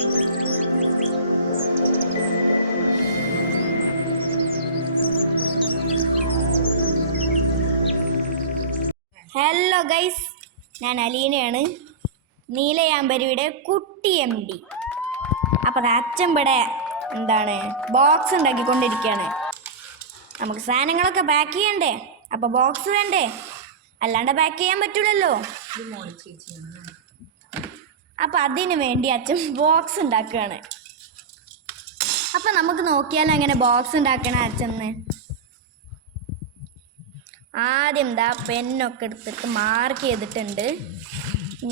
Hello guys, ഞാൻ അലീനയാണ്, നീലയാമ്പരിയുടെ കുട്ടി MD. അപ്പം അച്ഛൻ ഇവിടെ ബോക്സ് ഉണ്ടാക്കിക്കൊണ്ടിരിക്കുകയാണ്. നമുക്ക് സാധനങ്ങളൊക്കെ പാക്ക് ചെയ്യണ്ടേ, അപ്പോൾ ബോക്സ് വേണ്ടേ, അല്ലാണ്ട് പാക്ക് ചെയ്യാൻ പറ്റൂലല്ലോ. അപ്പം അതിന് വേണ്ടി അച്ഛൻ ബോക്സ് ഉണ്ടാക്കുകയാണ്. അപ്പം നമുക്ക് നോക്കിയാലോ എങ്ങനെ ബോക്സ് ഉണ്ടാക്കണ അച്ഛന്ന്. ആദ്യം പെന്നൊക്കെ എടുത്തിട്ട് മാർക്ക് ചെയ്തിട്ടുണ്ട്.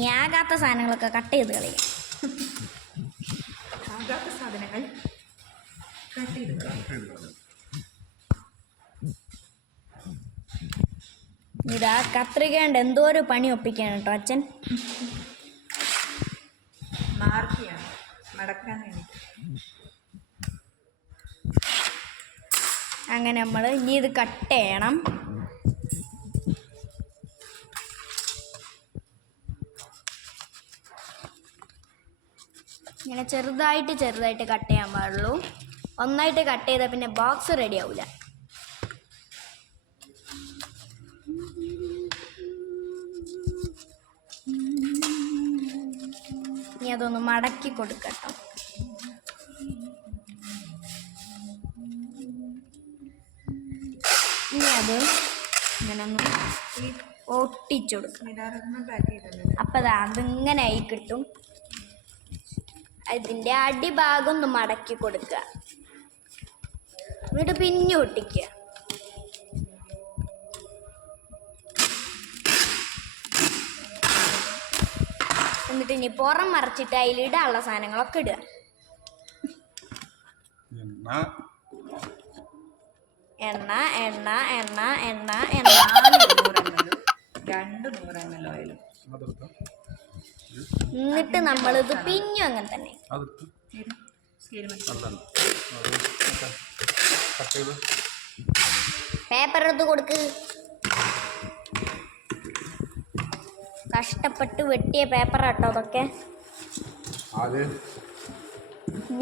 ഞാകാത്ത സാധനങ്ങളൊക്കെ കട്ട് ചെയ്ത് കളയാം. ഇതാ കത്രികയുണ്ട്, എന്തോ ഒരു പണി ഒപ്പിക്കാണ് കേട്ടോ അച്ഛൻ. അങ്ങനെ നമ്മൾ ഇനി ഇത് കട്ട് ചെയ്യണം. ഇങ്ങനെ ചെറുതായിട്ട് കട്ട് ചെയ്യാൻ പാടുള്ളൂ. ഒന്നായിട്ട് കട്ട് ചെയ്താൽ പിന്നെ ബോക്സ് റെഡി ആവില്ല. ഇനി അതൊന്ന് മടക്കി കൊടുക്കട്ടോ. ഇനി അത് ഇങ്ങനെ ഒന്ന് ഒട്ടിച്ചു കൊടുക്കണം. അപ്പം അതിങ്ങനെ ആയി കിട്ടും. ഇതിൻ്റെ അടിഭാഗം ഒന്ന് മടക്കി കൊടുക്കുക, എന്നിട്ട് പിന്നെ ഒട്ടിക്കുക. എന്നിട്ട് ഇനി പുറം മറച്ചിട്ട് അതിലിടാനുള്ള സാധനങ്ങളൊക്കെ ഇടുക. എണ്ണ എണ്ണ എണ്ണ എണ്ണ എണ്ണ 200 ml ഓയിൽ. എന്നിട്ട് നമ്മളിത് പിഞ്ഞു അങ്ങനെ തന്നെ. പേപ്പർ എടുത്ത് കൊടുക്ക്. കഷ്ടപ്പെട്ട് വെട്ടിയ പേപ്പർ കേട്ടോ അതൊക്കെ.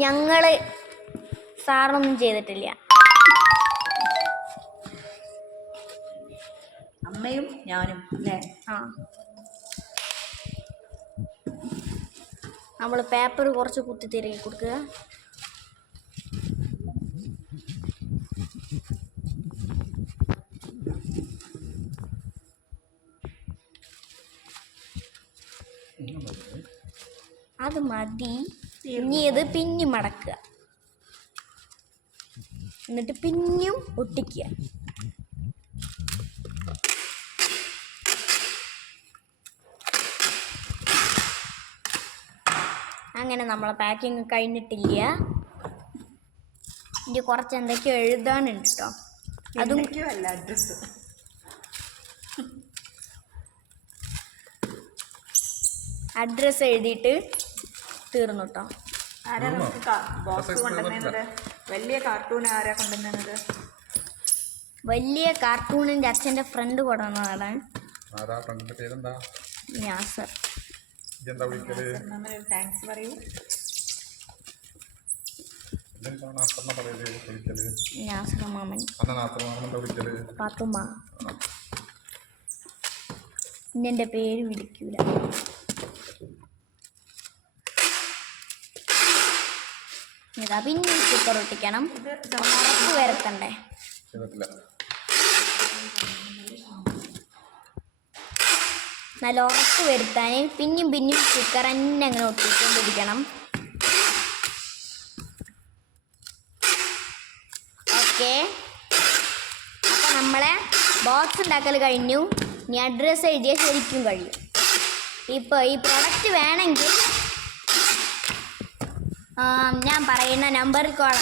ഞങ്ങള് സാറൊന്നും ചെയ്തിട്ടില്ല, അമ്മയും ഞാനും അല്ലേ. നമ്മൾ പേപ്പർ കുറച്ച് കുത്തി തിരക്കി കൊടുക്കുക. അത് മതി. ഇനി ഇത് പിഞ്ഞു മടക്കുക, എന്നിട്ട് പിഞ്ഞും ഒട്ടിക്കുക. അങ്ങനെ നമ്മളെ പാക്കിങ് കഴിഞ്ഞിട്ടില്ല. ഇനി കുറച്ച് എന്തൊക്കെയോ എഴുതാനുണ്ട് കേട്ടോ. അതും അല്ല, അഡ്രസ്സ്. അഡ്രസ്സ് എഴുതിയിട്ട് തീർന്നു കേട്ടോ. ആരാ നമുക്ക് ബോക്സ് കൊണ്ടുവന്നത്? വലിയ കാർട്ടൂൺ ആരാ കൊണ്ടുവന്നത്? വലിയ കാർട്ടൂണിൻ്റെ അച്ഛൻ്റെ ഫ്രണ്ട് കൊണ്ടുവന്നതാണ്. യാസർ. താങ്ക്സ് പറയൂ. യാസർ മാമൻ, പാത്തുമ്മ. ഇനി എൻ്റെ പേര് വിളിക്കൂല. ഇതാ പിന്നെ സ്റ്റിക്കർ ഒട്ടിക്കണം. ഉറപ്പ് വരുത്തണ്ടേ. നല്ല ഉറപ്പ് വരുത്താൻ പിന്നെയും സ്റ്റിക്കർ തന്നെ അങ്ങനെ ഒട്ടിക്കൊണ്ടിരിക്കണം. ഓക്കെ, അപ്പം നമ്മളെ ബോക്സ് ഉണ്ടാക്കൽ കഴിഞ്ഞു. ഇനി അഡ്രസ്സ് എഴുതിയാൽ ശരിക്കും കഴിയും. ഇപ്പോൾ ഈ പ്രൊഡക്റ്റ് വേണമെങ്കിൽ ഞാൻ പറയുന്ന നമ്പറിൽ കോൾ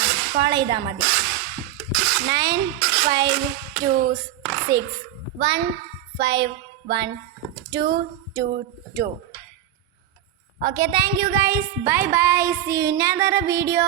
ചെയ്താൽ മതി. 9526151222. Okay, thank you guys. Bye bye. See you in another video.